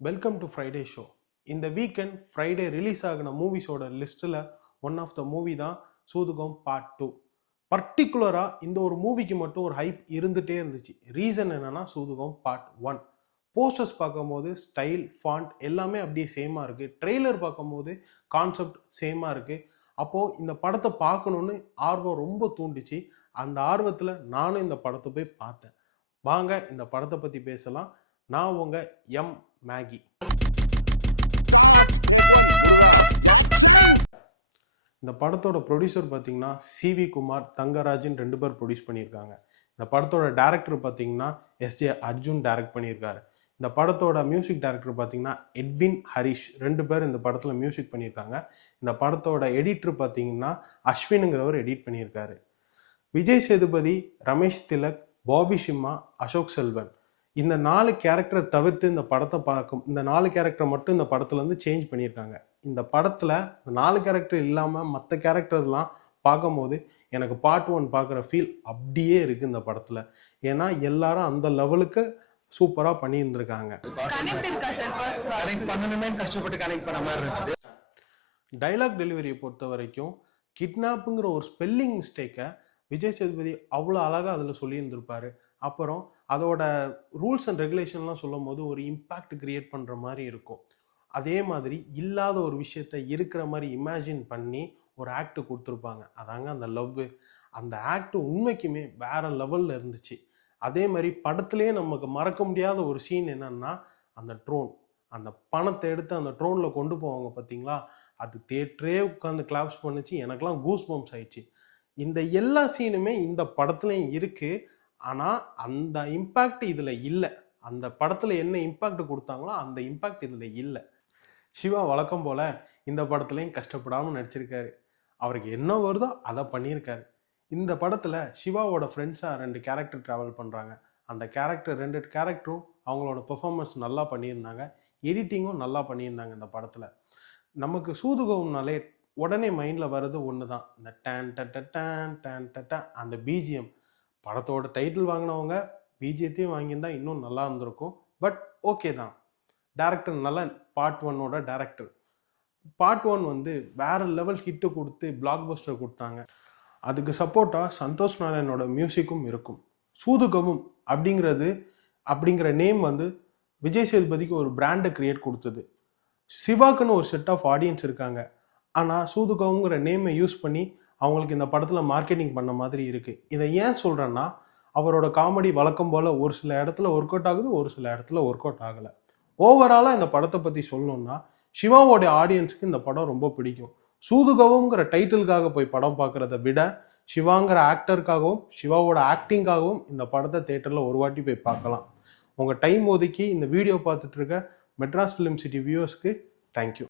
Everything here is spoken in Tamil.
வெல்கம் டு ஃப்ரைடே ஷோ இந்த வீக்கெண்ட் ஃப்ரைடே ரிலீஸ் ஆகின மூவிஸோட லிஸ்ட்டில் ஒன் ஆஃப் த மூவி தான் சூதுகம் பார்ட் டூ பர்டிகுலராக இந்த ஒரு மூவிக்கு மட்டும் ஒரு ஹைப் இருந்துகிட்டே இருந்துச்சு. ரீசன் என்னென்னா சூதுகம் பார்ட் ஒன் போஸ்டர்ஸ் பார்க்கும்போது ஸ்டைல் ஃபாண்ட் எல்லாமே அப்படியே சேமாக இருக்குது ட்ரெய்லர் பார்க்கும்போது கான்செப்ட் சேமாக இருக்குது அப்போது இந்த படத்தை பார்க்கணுன்னு ஆர்வம் ரொம்ப தூண்டுச்சு. அந்த ஆர்வத்தில் நானும் இந்த படத்தை போய் பார்த்தேன். வாங்க இந்த படத்தை பற்றி பேசலாம். நான் உங்கள் எம் மேகி இந்த படத்தோட ப்ரொடியூசர் பார்த்தீங்கன்னா சிவி குமார் தங்கராஜன் ரெண்டு பேர் ப்ரொடியூஸ் பண்ணியிருக்காங்க. இந்த படத்தோட டேரக்டர் பார்த்தீங்கன்னா எஸ்ஜே அர்ஜுன் டைரக்ட் பண்ணியிருக்காரு. இந்த படத்தோட மியூசிக் டைரக்டர் பார்த்தீங்கன்னா எட்வின் ஹரிஷ் ரெண்டு பேர் இந்த படத்தில் மியூசிக் பண்ணியிருக்காங்க. இந்த படத்தோட எடிட்டர் பார்த்தீங்கன்னா அஸ்வினுங்கிறவர் எடிட் பண்ணியிருக்காரு. விஜய் சேதுபதி ரமேஷ் திலக் பாபி சிம்மா அசோக் செல்வன். இந்த நாலு கேரக்டரை தவிர்த்து இந்த படத்தை பார்க்கும் இந்த நாலு கேரக்டர் மட்டும் இந்த படத்துல இருந்து சேஞ்ச் பண்ணியிருக்காங்க. இந்த படத்துல இந்த நாலு கேரக்டர் இல்லாம மற்ற கேரக்டர்லாம் பார்க்கும்போது எனக்கு பார்ட் ஒன் பார்க்குற ஃபீல் அப்படியே இருக்கு இந்த படத்துல. ஏன்னா எல்லாரும் அந்த லெவலுக்கு சூப்பரா பண்ணியிருந்திருக்காங்க. கனெக்ட் இருக்கா சார் ஃபர்ஸ்ட் கனெக்ட் பண்ணணுமே கஷ்டப்பட்டு கனெக்ட் பண்ண மாதிரி இருக்குது டைலாக் டெலிவரியை பொறுத்த வரைக்கும் கிட்னாப்புங்கிற ஒரு ஸ்பெல்லிங் மிஸ்டேக்கை விஜய் சேதுபதி அவ்வளோ அழகாக அதில் சொல்லியிருந்திருப்பாரு. அப்புறம் அதோட ரூல்ஸ் அண்ட் ரெகுலேஷன்லாம் சொல்லும் போது ஒரு இம்பேக்ட் கிரியேட் பண்ணுற மாதிரி இருக்கும். அதே மாதிரி இல்லாத ஒரு விஷயத்த இருக்கிற மாதிரி இமேஜின் பண்ணி ஒரு ஆக்ட் கொடுத்துருப்பாங்க. அதாங்க அந்த லவ் அந்த ஆக்ட் உண்மைக்குமே வேற லெவலில் இருந்துச்சு. அதே மாதிரி படத்துலேயே நமக்கு மறக்க முடியாத ஒரு சீன் என்னன்னா அந்த ட்ரோன் அந்த பணத்தை எடுத்து அந்த ட்ரோனில் கொண்டு போவாங்க பார்த்தீங்களா அது தேட்டரே உட்காந்து கிளாப்ஸ் பண்ணுச்சு. எனக்கெல்லாம் கூஸ் பம்ப்ஸ் ஆயிடுச்சு. இந்த எல்லா சீனுமே இந்த படத்துலையும் இருக்குது ஆனால் அந்த இம்பேக்ட் இதில் இல்லை. அந்த படத்தில் என்ன இம்பேக்ட் கொடுத்தாங்களோ அந்த இம்பேக்ட் இதில் இல்லை. சிவா வழக்கம் போல் இந்த படத்துலையும் கஷ்டப்படாமல் நடிச்சிருக்காரு. அவருக்கு என்ன வருதோ அதை பண்ணியிருக்காரு. இந்த படத்தில் சிவாவோட ஃப்ரெண்ட்ஸாக ரெண்டு கேரக்டர் ட்ராவல் பண்ணுறாங்க அந்த கேரக்டர் ரெண்டு கேரக்டரும் அவங்களோட பெர்ஃபார்மன்ஸ் நல்லா பண்ணியிருந்தாங்க. எடிட்டிங்கும் நல்லா பண்ணியிருந்தாங்க இந்த படத்தில். நமக்கு சூதுகோம்னாலே உடனே மைண்டில் வர்றது ஒன்று தான் இந்த டேன் டட்ட டேன் டேன் டட்ட அந்த பிஜிஎம் படத்தோட டைட்டில் வாங்கினவங்க பிஜேத்தையும் வாங்கியிருந்தா இன்னும் நல்லா இருந்திருக்கும். பட் ஓகே தான். டேரக்டர் நல்ல பார்ட் ஒன்னோட டேரக்டர் பார்ட் ஒன் வந்து வேறு லெவல் ஹிட்டு கொடுத்து பிளாக் பஸ்டர் கொடுத்தாங்க. அதுக்கு சப்போர்ட்டாக சந்தோஷ் நாராயணோட மியூசிக்கும் இருக்கும். சூதுகமும் அப்படிங்கிறது அப்படிங்கிற நேம் வந்து விஜய் சேதுபதிக்கு ஒரு பிராண்டை கிரியேட் கொடுத்தது. சிவாக்குன்னு ஒரு செட் ஆஃப் ஆடியன்ஸ் இருக்காங்க. ஆனால் சூதுகவுங்கிற நேமை யூஸ் பண்ணி அவங்களுக்கு இந்த படத்தில் மார்க்கெட்டிங் பண்ண மாதிரி இருக்குது இதை ஏன் சொல்கிறேன்னா அவரோட காமெடி வழக்கம் போல் ஒரு சில இடத்துல ஒர்க் அவுட் ஆகுது ஒரு சில இடத்துல ஒர்க் அவுட் ஆகலை. ஓவராலாக இந்த படத்தை பற்றி சொல்லணும்னா சிவாவோட ஆடியன்ஸுக்கு இந்த படம் ரொம்ப பிடிக்கும். சூதுகவுங்கிற டைட்டிலுக்காக போய் படம் பார்க்குறத விட சிவாங்கிற ஆக்டருக்காகவும் சிவாவோட ஆக்டிங்காகவும் இந்த படத்தை தேட்டரில் ஒரு வாட்டி போய் பார்க்கலாம். உங்கள் டைம் ஒதுக்கி இந்த வீடியோ பார்த்துட்ருக்க மெட்ராஸ் ஃபிலிம் சிட்டி வியூவர்ஸ்க்கு தேங்க்யூ